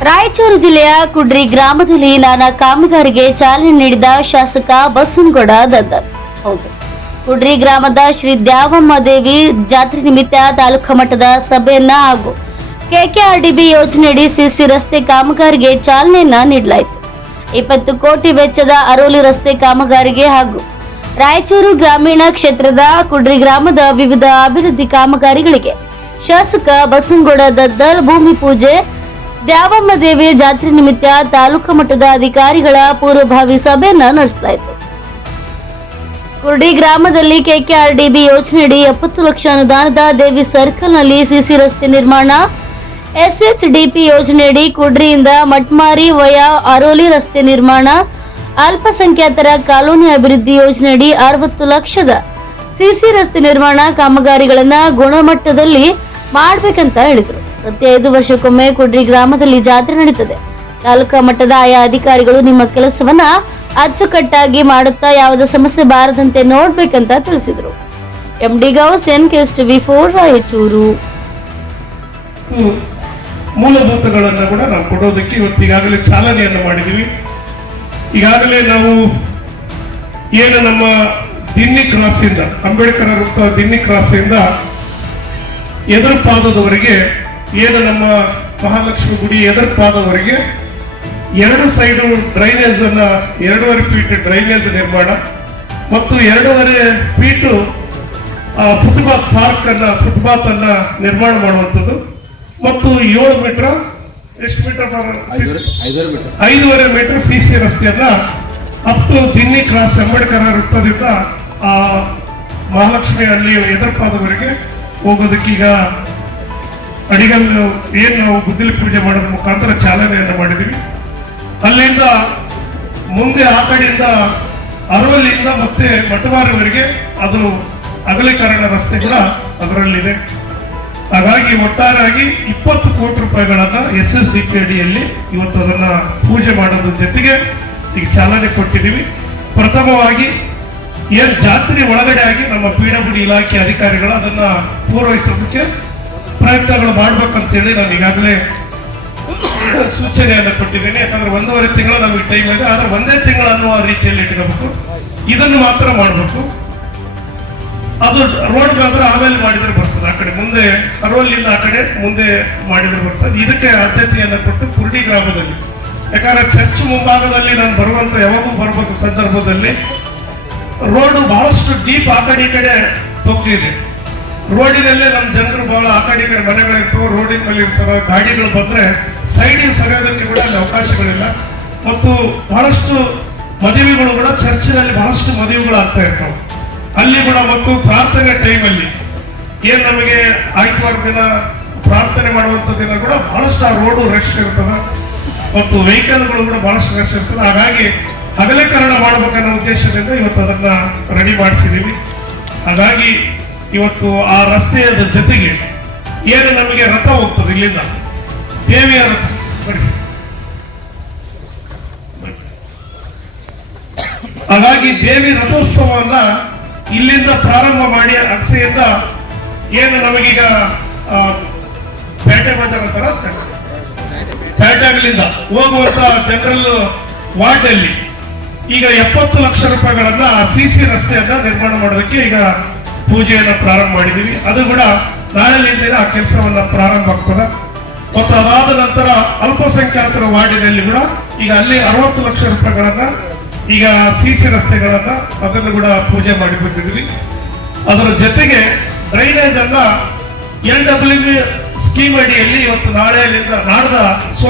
ರಾಯಚೂರು ಜಿಲ್ಲೆಯ ಕುಡ್ರಿ ಗ್ರಾಮದಲ್ಲಿ ನಾನಾ ಕಾಮಗಾರಿಗೆ ಚಾಲನೆ ನೀಡಿದ ಶಾಸಕ ಬಸವನಗೌಡ ದದ್ದಲ್ ಹೌದು. ಕುಡ್ರಿ ಗ್ರಾಮದ ಶ್ರೀ ದ್ಯಾವಮ್ಮ ದೇವಿ ಜಾತ್ರೆ ನಿಮಿತ್ತ ತಾಲೂಕು ಮಟ್ಟದ ಸಭೆಯನ್ನ ಹಾಗೂ ಕೆಕೆಆರ್ಡಿಬಿ ಯೋಜನೆಯಡಿ ಸಿಸಿ ರಸ್ತೆ ಕಾಮಗಾರಿಗೆ ಚಾಲನೆಯನ್ನ ನೀಡಲಾಯಿತು. ಇಪ್ಪತ್ತು ಕೋಟಿ ವೆಚ್ಚದ ಅರೋಲಿ ರಸ್ತೆ ಕಾಮಗಾರಿಗೆ ಹಾಗೂ ರಾಯಚೂರು ಗ್ರಾಮೀಣ ಕ್ಷೇತ್ರದ ಕುಡ್ರಿ ಗ್ರಾಮದ ವಿವಿಧ ಅಭಿವೃದ್ಧಿ ಕಾಮಗಾರಿಗಳಿಗೆ ಶಾಸಕ ಬಸವನಗೌಡ ದದ್ದಲ್ ಭೂಮಿ ಪೂಜೆ ದ್ಯಾವಮ್ಮ ದೇವಿಯ ಜಾತ್ರೆ ನಿಮಿತ್ತ ತಾಲೂಕು ಮಟ್ಟದ ಅಧಿಕಾರಿಗಳ ಪೂರ್ವಭಾವಿ ಸಭೆಯನ್ನ ನಡೆಸಲಾಯಿತು ಕುರ್ಡಿ ಗ್ರಾಮದಲ್ಲಿ ಕೆಕೆಆರ್ಡಿಬಿ ಯೋಜನೆಯಡಿ ಎಪ್ಪತ್ತು ಲಕ್ಷ ಅನುದಾನದ ದೇವಿ ಸರ್ಕಲ್ನಲ್ಲಿ ಸಿಸಿ ರಸ್ತೆ ನಿರ್ಮಾಣ, ಎಸ್ಎಚ್ಡಿಪಿ ಯೋಜನೆಯಡಿ ಕುಡ್ರಿಯಿಂದ ಮಟ್ಮಾರಿ ವಯಾ ಅರೋಲಿ ರಸ್ತೆ ನಿರ್ಮಾಣ, ಅಲ್ಪಸಂಖ್ಯಾತರ ಕಾಲೋನಿ ಅಭಿವೃದ್ಧಿ ಯೋಜನೆಯಡಿ ಅರವತ್ತು ಲಕ್ಷದ ಸಿಸಿ ರಸ್ತೆ ನಿರ್ಮಾಣ ಕಾಮಗಾರಿಗಳನ್ನ ಗುಣಮಟ್ಟದಲ್ಲಿ ಮಾಡಬೇಕಂತ ಹೇಳಿದ್ರು. ಪ್ರತಿ ಐದು ವರ್ಷಕ್ಕೊಮ್ಮೆ ಕುಡ್ರಿ ಗ್ರಾಮದಲ್ಲಿ ಜಾತ್ರೆ ನಡೀತದೆ. ತಾಲೂಕಾ ಮಟ್ಟದ ಆಯಾ ಅಧಿಕಾರಿಗಳು ನಿಮ್ಮ ಕೆಲಸವನ್ನ ಅಚ್ಚುಕಟ್ಟಾಗಿ ಮಾಡುತ್ತಾ ಯಾವುದೇ ಸಮಸ್ಯೆ ಬಾರದಂತೆ ನೋಡ್ಬೇಕಂತ ತಿಳಿಸಿದ್ರು. MD Gouse, N K S TV four, Raichur. ಮೂಲಭೂತಗಳನ್ನು ಕೂಡ ನಾವು ಕೊಡೋದಕ್ಕೆ ಇವತ್ತು ಈಗಾಗಲೇ ಚಾಲನೆಯನ್ನು ಮಾಡಿದ್ದೀವಿ ಈಗಾಗಲೇ ನಾವು ಏನು ನಮ್ಮ ದಿನ್ನಿ ಕ್ರಾಸಿಂದ ಅಂಬೇಡ್ಕರ್ ವೃತ್ತ ದಿನ್ನಿ ಕ್ರಾಸಿಂದ ಎದುರು ಪಾದದವರೆಗೆ ಏನು ನಮ್ಮ ಮಹಾಲಕ್ಷ್ಮಿ ಗುಡಿ ಎದುರು ಪಾದವರೆಗೆ ಎರಡು ಸೈಡು ಡ್ರೈನೇಜ್ ಅನ್ನ ಎರಡೂವರೆ ಫೀಟ್ ಡ್ರೈನೇಜ್ ನಿರ್ಮಾಣ ಮತ್ತು ಎರಡೂವರೆ ಫೀಟು ಫುಟ್ಪಾತ್ ಪಾರ್ಕ್ ಅನ್ನ ಫುಟ್ಪಾತ್ ಅನ್ನ ನಿರ್ಮಾಣ ಮಾಡುವಂಥದ್ದು. ಮತ್ತು ಏಳು ಮೀಟರ್ ಎಷ್ಟು ಮೀಟರ್ ಐದೂವರೆ metre C C ರಸ್ತೆಯನ್ನ up to Dinni cross Ambedkar ವೃತ್ತದಿಂದ ಆ ಮಹಾಲಕ್ಷ್ಮಿ ಅಲ್ಲಿ ಎದುರ್ಪಾದವರೆಗೆ ಹೋಗೋದಕ್ಕೆ ಈಗ ಅಡಿಗಲ್ ಏನು ನಾವು ಗುದ್ದಲಿ ಪೂಜೆ ಮಾಡೋದ್ರ ಮುಖಾಂತರ ಚಾಲನೆಯನ್ನು ಮಾಡಿದ್ವಿ. ಅಲ್ಲಿಂದ ಮುಂದೆ ಆ ಕಡೆಯಿಂದ ಅರವಲ್ಲಿಂದ ಮತ್ತೆ ಮಟವಾರವರೆಗೆ ಅದು ಅಗಲೀಕರಣ ರಸ್ತೆ ಕೂಡ ಅದರಲ್ಲಿದೆ. ಹಾಗಾಗಿ ಒಟ್ಟಾರೆಯಾಗಿ ಇಪ್ಪತ್ತು ಕೋಟಿ ರೂಪಾಯಿಗಳನ್ನ ಎಸ್ ಎಸ್ ಡಿ ಪಿ ಅಡಿಯಲ್ಲಿ ಇವತ್ತು ಅದನ್ನ ಪೂಜೆ ಮಾಡೋದ್ರ ಜೊತೆಗೆ ಈಗ ಚಾಲನೆ ಕೊಟ್ಟಿದ್ದೀವಿ. ಪ್ರಥಮವಾಗಿ ಏನ್ ಜಾತ್ರೆ ಒಳಗಡೆ ಆಗಿ ನಮ್ಮ ಪಿ ಇಲಾಖೆ ಅಧಿಕಾರಿಗಳು ಅದನ್ನ ಪೂರೈಸೋದಕ್ಕೆ ಪ್ರಯತ್ನಗಳು ಮಾಡ್ಬೇಕಂತೇಳಿ ನಾನು ಈಗಾಗಲೇ ಸೂಚನೆಯನ್ನು ಕೊಟ್ಟಿದ್ದೇನೆ. ಯಾಕಂದ್ರೆ ಒಂದೂವರೆ ತಿಂಗಳು ನಮಗೆ ಟೈಮ್ ಇದೆ. ಆದ್ರೆ ಒಂದೇ ತಿಂಗಳು ಅನ್ನುವ ರೀತಿಯಲ್ಲಿ ಇಟ್ಕೋಬೇಕು. ಇದನ್ನು ಮಾತ್ರ ಮಾಡಬೇಕು. ಅದು ರೋಡ್ ಆದ್ರೆ ಆಮೇಲೆ ಮಾಡಿದ್ರೆ ಬರ್ತದೆ. ಆ ಕಡೆ ಮುಂದೆ ಅರೋಲಿಂದ ಆ ಕಡೆ ಮುಂದೆ ಮಾಡಿದ್ರೆ ಬರ್ತದೆ. ಇದಕ್ಕೆ ಆದ್ಯತೆಯನ್ನು ಕೊಟ್ಟು ಕುರುಡಿ ಗ್ರಾಮದಲ್ಲಿ. ಯಾಕಂದ್ರೆ ಚರ್ಚ್ ಮುಂಭಾಗದಲ್ಲಿ ನಾನು ಬರುವಂತ ಯಾವಾಗೂ ಬರಬೇಕು ಸಂದರ್ಭದಲ್ಲಿ. ರೋಡ್ ಬಹಳಷ್ಟು ಡೀಪ್ ಆ ಕಡೆ ಈ ಕಡೆ ತೊಕ್ಕಿದೆ ರೋಡಿನಲ್ಲೇ ನಮ್ಮ ಜನರು ಬಹಳ ಆ ಕಡೆ ಕಡೆ ಮನೆಗಳಿರ್ತಾವೆ ರೋಡಿನ ಮೇಲೆ ಇರ್ತವೆ ಗಾಡಿಗಳು ಬಂದ್ರೆ ಸೈಡಿಗೆ ಸರಿಯೋದಕ್ಕೆ ಕೂಡ ಅಲ್ಲಿ ಅವಕಾಶಗಳಿಲ್ಲ. ಮತ್ತು ಬಹಳಷ್ಟು ಮದುವೆಗಳು ಕೂಡ ಚರ್ಚಿನಲ್ಲಿ ಬಹಳಷ್ಟು ಮದುವೆಗಳು ಆಗ್ತಾ ಇರ್ತವೆ. ಅಲ್ಲಿ ಕೂಡ ಮತ್ತು ಪ್ರಾರ್ಥನೆ ಟೈಮಲ್ಲಿ ಏನು ನಮಗೆ ಆಯ್ತವಾರ ದಿನ, ಪ್ರಾರ್ಥನೆ ಮಾಡುವಂತ ದಿನ ಕೂಡ ಬಹಳಷ್ಟು ಆ ರೋಡು ರಶ್ ಇರ್ತದ ಮತ್ತು ವೆಹಿಕಲ್ಗಳು ಕೂಡ ಬಹಳಷ್ಟು ರಶ್ ಇರ್ತದೆ. ಹಾಗಾಗಿ ಅಗಲೀಕರಣ ಮಾಡಬೇಕನ್ನೋ ಉದ್ದೇಶದಿಂದ ಇವತ್ತು ಅದನ್ನ ರೆಡಿ ಮಾಡಿಸಿದ್ದೀವಿ ಹಾಗಾಗಿ ಇವತ್ತು ಆ ರಸ್ತೆಯ ಜೊತೆಗೆ ಏನು ನಮಗೆ ರಥ ಹೋಗ್ತದೆ ಇಲ್ಲಿಂದ ದೇವಿಯ ರಥ. ಹಾಗಾಗಿ ದೇವಿ ರಥೋತ್ಸವವನ್ನ ಇಲ್ಲಿಂದ ಪ್ರಾರಂಭ ಮಾಡಿ ಅಕ್ಷೆಯಿಂದ ಏನು ನಮಗೀಗ ಪೇಟೆ ಬಜಾರ್ ಅದಕ್ಕೆ? ಪೇಟೆಗಳಿಂದ ಹೋಗುವಂತ ಜನರಲ್ ವಾರ್ಡ್ ಅಲ್ಲಿ ಈಗ ಎಪ್ಪತ್ತು ಲಕ್ಷ ರೂಪಾಯಿಗಳನ್ನ ಸಿ ಸಿ ರಸ್ತೆಯನ್ನ ನಿರ್ಮಾಣ ಮಾಡೋದಕ್ಕೆ ಈಗ ಪೂಜೆಯನ್ನ ಪ್ರಾರಂಭ ಮಾಡಿದ್ದೀವಿ ಅದು ಕೂಡ ನಾಳೆಲಿಂದ ಆ ಕೆಲಸವನ್ನ ಪ್ರಾರಂಭ ಆಗ್ತದೆ. ಮತ್ತು ಅದಾದ ನಂತರ ಅಲ್ಪಸಂಖ್ಯಾತರ ವಾರ್ಡಿನಲ್ಲಿ ಕೂಡ ಈಗ ಅಲ್ಲಿ ಅರವತ್ತು ಲಕ್ಷ ರೂಪಾಯಿಗಳನ್ನ, ಈಗ ಸಿ ಸಿ ರಸ್ತೆಗಳನ್ನ ಅದನ್ನು ಕೂಡ ಪೂಜೆ ಮಾಡಿ ಬಂದಿದ್ವಿ ಅದರ ಜೊತೆಗೆ ಡ್ರೈನೇಜ್ ಅನ್ನ ಎನ್ ಡಬ್ಲ್ಯೂ ಸ್ಕೀಮ್ ಅಡಿಯಲ್ಲಿ ಇವತ್ತು ನಾಳೆಯಿಂದ ನಾಡ್ದ ಸೋ